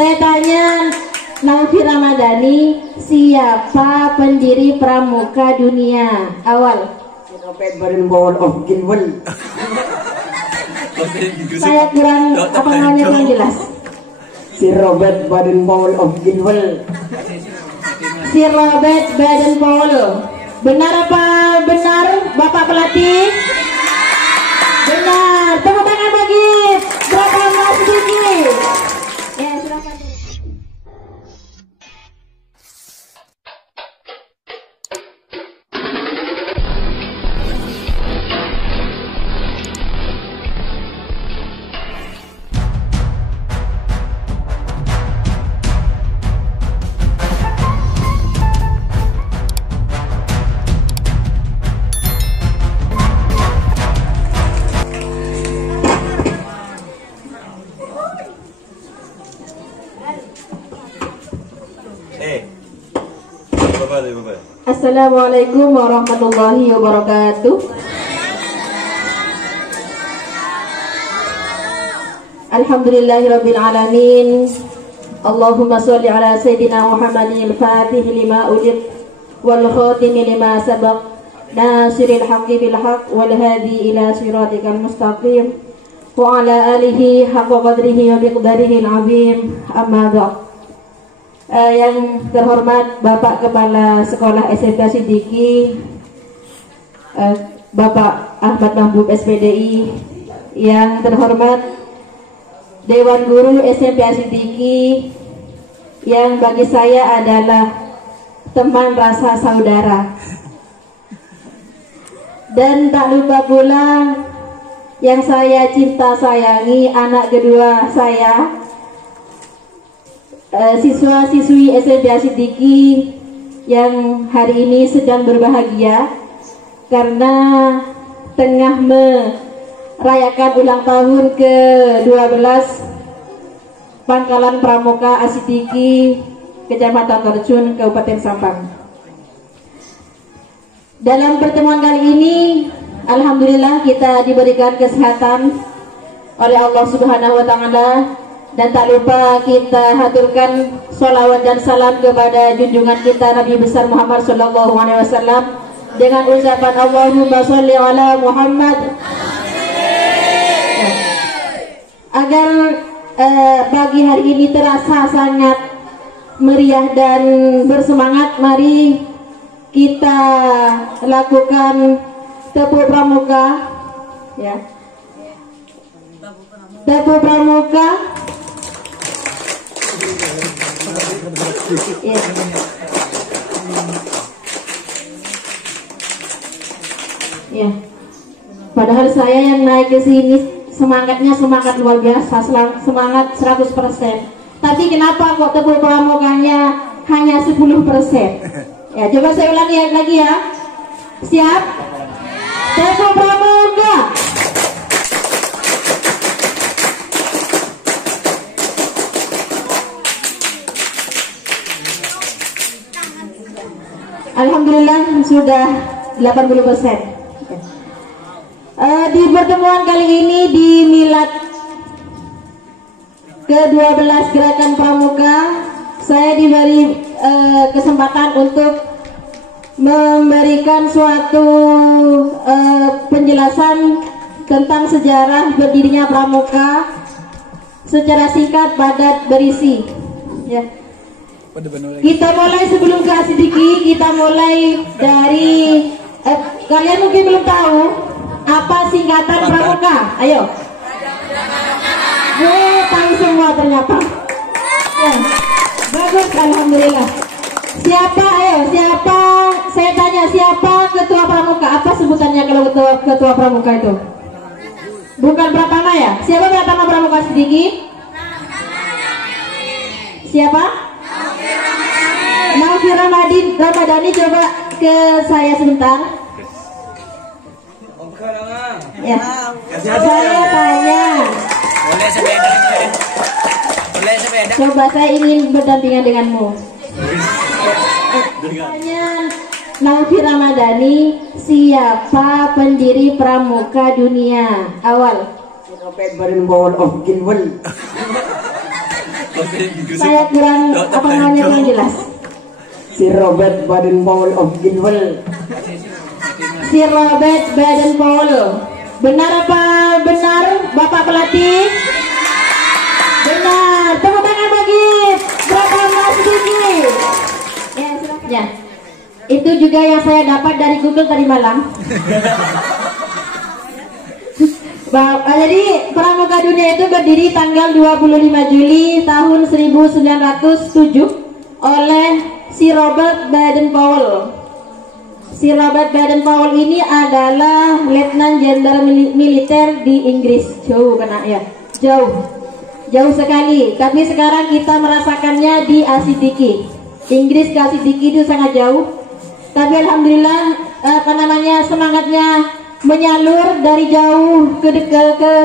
Saya tanya, Naufi Ramadhani, siapa pendiri Pramuka Dunia? Awal. Robert Baden-Powell of Gilwell. Saya kurang apa namanya kurang jelas. Si Robert Baden-Powell of Gilwell. Si Robert Baden-Powell. Benar apa benar, Bapak pelatih? Benar. Tepuk tangan bagi Bapak Mas Diki. Ya, silakan. Assalamualaikum warahmatullahi wabarakatuh. Alhamdulillahirabbil alamin. Allahumma sholli ala sayyidina Muhammadil fatih lima ulit wal khatim lima sabaq nasiril haqqi bil haqq wal hadi ila siratikal mustaqim wa ala alihi haqqa qadrihi wa miqdarihi al azim. Amma ba'd. Yang terhormat Bapak Kepala Sekolah SMK Siddiqi, Bapak Ahmad Mahbub SPDI, yang terhormat Dewan Guru SMP Siddiqi, yang bagi saya adalah teman rasa saudara, dan tak lupa pula yang saya cinta sayangi, anak kedua saya, siswa-siswi SMP Siddiqi yang hari ini sedang berbahagia karena tengah merayakan ulang tahun ke-12 Pangkalan Pramuka Siddiqi, Kecamatan Terjun, Kabupaten Sampang. Dalam pertemuan kali ini, alhamdulillah kita diberikan kesehatan oleh Allah Subhanahu wa Ta'ala. Dan tak lupa kita haturkan sholawat dan salam kepada junjungan kita Nabi besar Muhammad Sallallahu Alaihi Wasallam dengan ucapan Allahumma sholli ala Muhammad. Agar pagi hari ini terasa sangat meriah dan bersemangat, mari kita lakukan tepuk pramuka, ya. Tepuk pramuka. Ya. Ya. Padahal saya yang naik ke sini semangatnya semangat luar biasa, semangat 100%. Tapi kenapa kok tepuk pramukanya hanya 10%? Ya, coba saya ulangi lagi ya. Siap? Tepuk pramuka. Alhamdulillah sudah 80%. Di pertemuan kali ini di milad ke-12 Gerakan Pramuka, saya diberi kesempatan untuk memberikan suatu penjelasan tentang sejarah berdirinya Pramuka secara singkat, padat, berisi. Ya. Kita mulai sebelum ke Siddiqi, kita mulai dari kalian mungkin belum tahu apa singkatan Pramuka. Ayo. Tahu semua ternyata. Ya. Bagus, alhamdulillah. Siapa? Ayo, siapa? Saya tanya, siapa ketua Pramuka? Apa sebutannya kalau ketua Pramuka itu? Bukan Pratama ya? Siapa Pratama Pramuka Siddiqi? Siapa? Naufi Ramadhani, coba ke saya sebentar. Ya. Saya tanya. Coba, saya ingin berdampingan denganmu. Tanya, Naufi Ramadhani, siapa pendiri Pramuka Dunia? Awal. Robert Baden-Powell of Gilwell. Saya kurang apa namanya kurang jelas. Si Robert Baden-Powell of Gilwell. Si Robert Baden-Powell. Benar apa benar Bapak pelatih? Benar. Tepuk tangan bagi Mas Diki. Ya, silakan. Ya. Itu juga yang saya dapat dari Google tadi malam. Jadi Pramuka Dunia itu berdiri tanggal 25 Juli tahun 1907 oleh si Robert Baden-Powell. Si Robert Baden-Powell ini adalah Letnan Jenderal militer di Inggris. Jauh kena ya, jauh sekali. Tapi sekarang kita merasakannya di Asidiki. Inggris ke Asidiki itu sangat jauh. Tapi alhamdulillah semangatnya menyalur dari jauh ke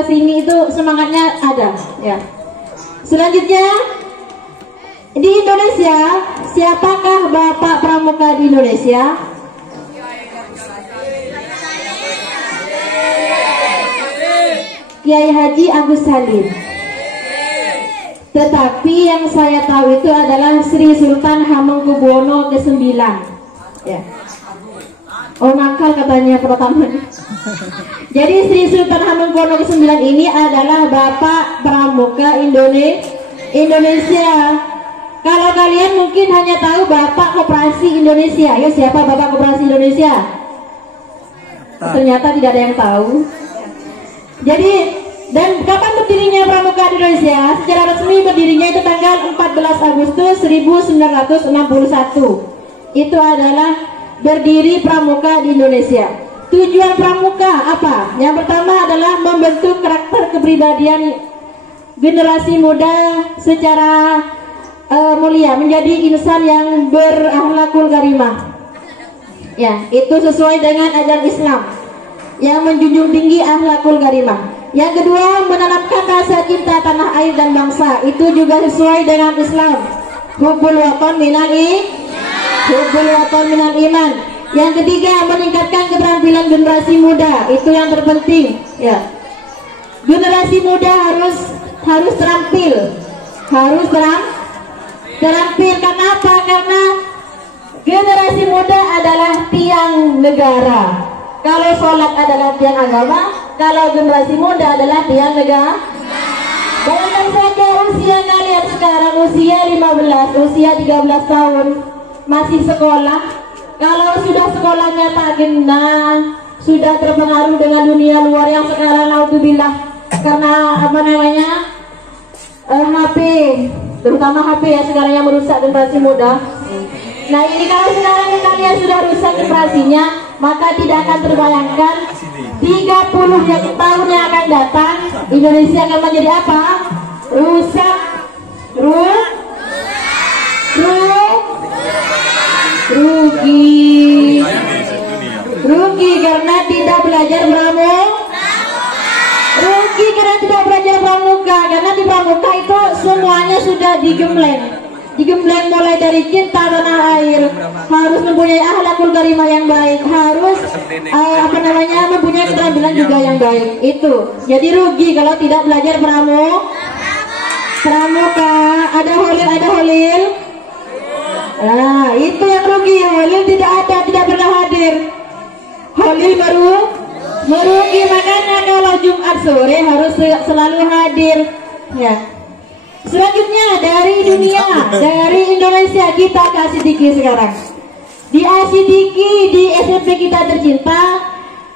sini itu semangatnya ada. Ya. Selanjutnya di Indonesia, siapakah Bapak Pramuka di Indonesia? Kiai Haji Agus Salim. Tetapi yang saya tahu itu adalah Sri Sultan Hamengkubuwono ke-9. Ya. Oh, nakal katanya pertama. Jadi Sri Sultan Hamengkubuwono ke-9 ini adalah Bapak Pramuka Indonesia. Kalau kalian mungkin hanya tahu Bapak Koperasi Indonesia. Ya, siapa Bapak Koperasi Indonesia? Ternyata tidak ada yang tahu. Jadi, dan kapan berdirinya Pramuka di Indonesia? Secara resmi berdirinya itu tanggal 14 Agustus 1961. Itu adalah berdiri Pramuka di Indonesia. Tujuan Pramuka apa? Yang pertama adalah membentuk karakter kepribadian generasi muda secara mulia, menjadi insan yang berakhlakul karimah. Ya, itu sesuai dengan ajaran Islam yang menjunjung tinggi akhlakul karimah. Yang kedua, menanamkan rasa cinta tanah air dan bangsa. Itu juga sesuai dengan Islam. Hubbul waton minal iman. Yang ketiga, meningkatkan keterampilan generasi muda. Itu yang terpenting. Ya, generasi muda harus terampil. Terampil. Kenapa? Karena generasi muda adalah tiang negara. Kalau sholat adalah tiang agama, kalau generasi muda adalah tiang negara. Bayangkan saja usia kalian sekarang usia 15, usia 13 tahun masih sekolah. Kalau sudah sekolahnya tak genah, sudah terpengaruh dengan dunia luar yang sekarang naudzubillah karena HP, terutama HP ya sekarang yang merusak generasi muda. Nah ini kalau sekarang kalian sudah rusak generasinya, maka tidak akan terbayangkan 30 tahun yang akan datang Indonesia akan menjadi apa? Rusak, rugi karena tidak belajar pramuka. Karena di pramuka itu semuanya sudah digembleng mulai dari cinta tanah air, harus mempunyai akhlakul karimah yang baik, harus mempunyai keterampilan juga yang baik. Itu jadi rugi kalau tidak belajar pramuka. Ada holil. Nah itu yang rugi. Holil tidak pernah hadir. Holil merugi. Makanya kalau Jumat sore harus selalu hadir. Ya. Selanjutnya dari Indonesia kita ke Asidiki sekarang. Di Asidiki, di SMP kita tercinta.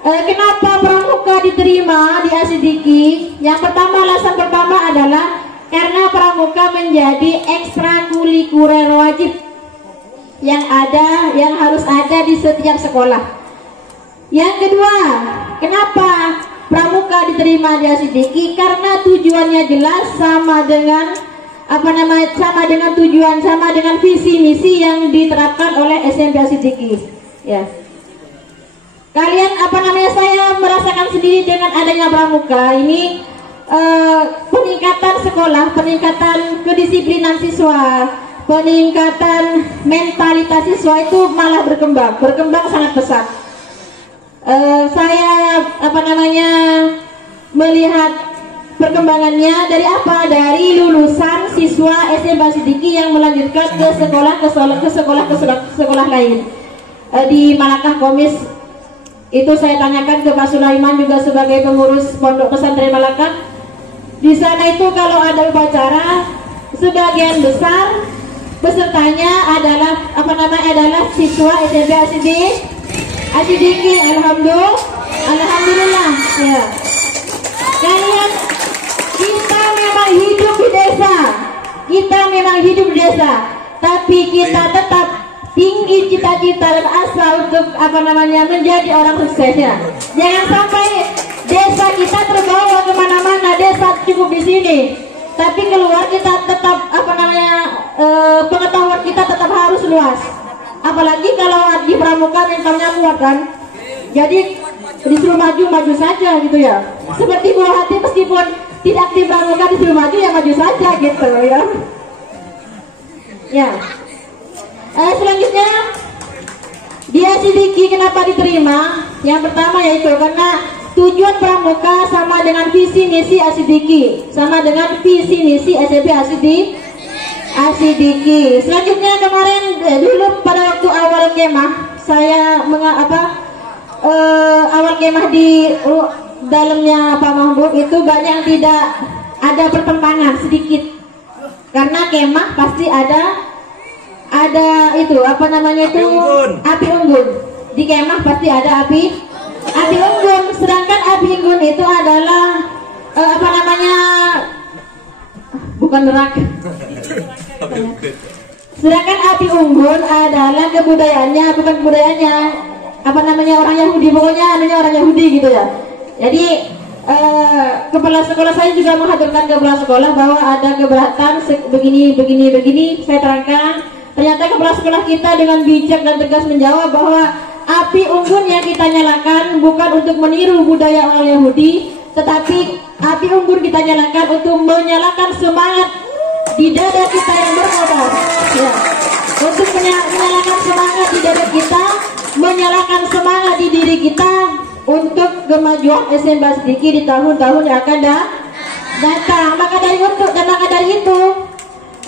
Kenapa pramuka diterima di Asidiki? Alasan pertama adalah karena pramuka menjadi ekstrakurikuler wajib yang harus ada di setiap sekolah. Yang kedua, kenapa pramuka diterima di Asidiki? Karena tujuannya jelas, sama dengan tujuan, sama dengan visi misi yang diterapkan oleh SMP Asidiki. Ya. Kalian saya merasakan sendiri dengan adanya pramuka ini, peningkatan sekolah, peningkatan kedisiplinan siswa, peningkatan mentalitas siswa itu malah berkembang sangat pesat. Saya melihat perkembangannya dari apa? Dari lulusan siswa SMP Sidiki yang melanjutkan ke sekolah lain. Di Malakah Komis itu saya tanyakan ke Pak Sulaiman juga sebagai pengurus Pondok Pesantren Malakah. Di sana itu kalau ada upacara, sebagian besar pesertanya adalah adalah siswa SMP Sidiki. Alhamdulillah ya. Kalian, kita memang hidup di desa, tapi kita tetap tinggi cita-cita dan asa untuk menjadi orang suksesnya. Jangan sampai desa kita terbawa kemana-mana. Desa cukup di sini, tapi keluar kita tetap pengetahuan kita tetap harus luas. Apalagi kalau di pramuka mentalnya kuat kan. Jadi disuruh maju saja gitu ya. Seperti buah hati, meskipun tidak di pramuka disuruh maju ya maju saja gitu ya. Ya. Selanjutnya dia Sidiki kenapa diterima? Yang pertama yaitu karena tujuan pramuka sama dengan visi misi Asidiki, sama dengan visi misi SMP Asidiki. Selanjutnya kemarin dulu pada waktu awal kemah saya awal kemah di dalamnya Pak Mahbub itu banyak yang tidak ada pertentangan sedikit, karena kemah pasti ada itu api unggun. Di kemah pasti ada api unggun. Sedangkan api unggun itu adalah bukan neraka. Sedangkan api unggun adalah kebudayaannya, bukan kebudayaannya orang Yahudi, pokoknya orang Yahudi gitu ya. Jadi kepala sekolah saya juga menghadirkan kepala sekolah bahwa ada keberatan begini. Saya terangkan. Ternyata kepala sekolah kita dengan bijak dan tegas menjawab bahwa api unggun yang kita nyalakan bukan untuk meniru budaya orang Yahudi, tetapi api unggun kita nyalakan untuk menyalakan semangat di dada kita yang berkobar. Ya. Untuk menyalakan semangat di dada kita, menyalakan semangat di diri kita untuk kemajuan SMP Sidiki di tahun-tahun yang akan datang. Maka dari itu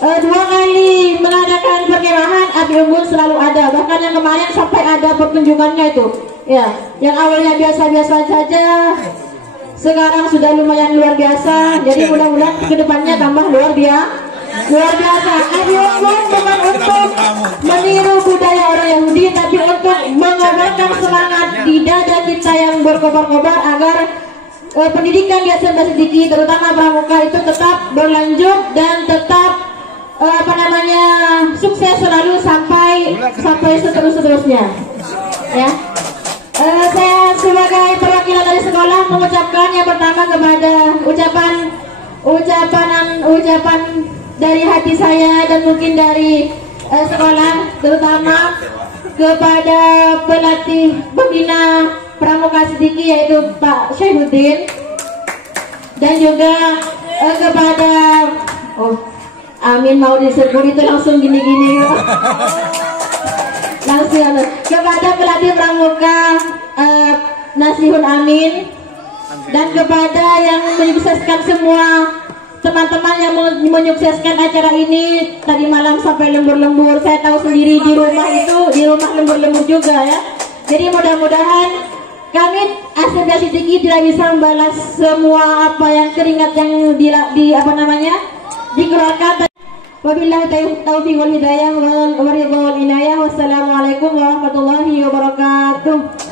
2 kali mengadakan perkemahan api unggun selalu ada. Bahkan yang kemarin sampai ada pertunjukannya itu. Ya, yang awalnya biasa-biasa saja, sekarang sudah lumayan luar biasa. Jadi mudah-mudahan kedepannya tambah luar biasa. Api unggun bukan untuk meniru budaya orang Yahudi, tapi untuk mengobarkan semangat di dada kita yang berkobar-kobar agar pendidikan di SMP Sidiki terutama pramuka itu tetap berlanjut dan tetap sukses selalu sampai seterusnya ya. Saya sebagai perwakilan dari sekolah mengucapkan yang pertama kepada ucapan dari hati saya dan mungkin dari sekolah, terutama kepada pelatih pembina pramuka Sidiki yaitu Pak Syaihuddin, dan juga kepada Amin mau disebut itu langsung gini-gini. Langsung kepada pelatih pramuka Nasihun Amin, dan kepada yang menyukseskan semua teman-teman yang menyukseskan acara ini tadi malam sampai lembur-lembur. Saya tahu sendiri di rumah lembur-lembur juga ya. Jadi mudah-mudahan kami SMP Sidiki tidak bisa membalas semua yang keringat yang dikeluarkan. Wabillahi taufiq wal hidayah wal ridha wal inayah. Wassalamualaikum warahmatullahi wabarakatuh.